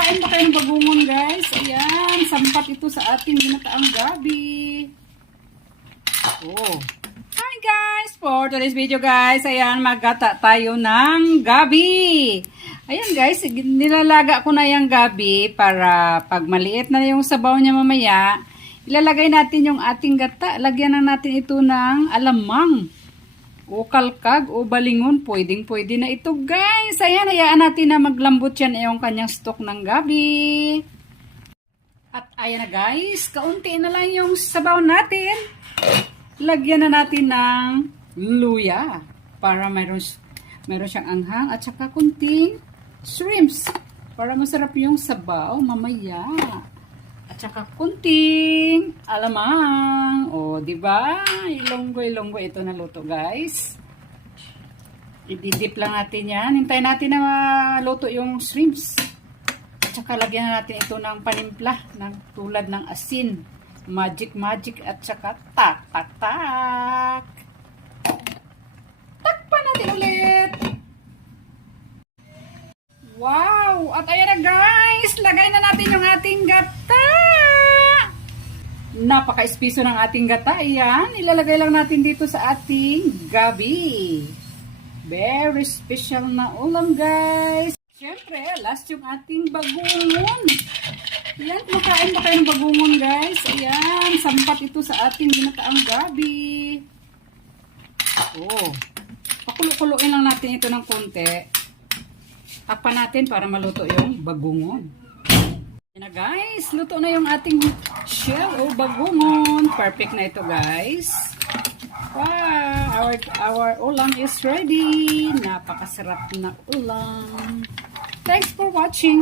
kumakain ba kayo ng bagungon, guys? Ayan, sampat ito sa ating ginataang gabi. Oh. Hi guys! For today's video guys, ayan, maggata tayo ng gabi. Ayan guys, nilalaga ko na yung gabi para pag maliit na yung sabaw niya mamaya, ilalagay natin yung ating gata. Lagyan na natin ito ng alamang o kalkag o balingon. Pwedeng-pwede na ito guys. Ayan, hayaan natin na maglambot yan yung kanyang stock ng gabi. At ayan na guys, kaunti na lang yung sabaw natin. Lagyan na natin ng luya para mayroon siyang anghang at saka kunting shrimps para masarap yung sabaw mamaya. At saka kunting alamang. O, di ba? Ilonggo ito na luto, guys. I-dip lang natin 'yan. Hintayin natin na maluto yung shrimps. At saka lagyan na natin ito ng panimpla ng tulad ng asin. Magic at saka tak. Takpan natin ulit. Wow! At ayan na guys, lagay na natin yung ating gata. Napaka-espiso ng ating gata. Ayan, ilalagay lang natin dito sa ating gabi. Very special na ulam guys. Siyempre, last yung ating bagungon. Ayan, kumakain ba kayo ng bagungon guys? Ayan, sampat ito sa ating ginataang gabi. Oh, pakulo-kuloin lang natin ito ng konti. Takpan natin para maluto yung bagungon. Ayan na guys, luto na yung ating shell o bagungon. Perfect na ito guys. Wow, our ulam is ready. Napakasarap na ulam. Thanks for watching.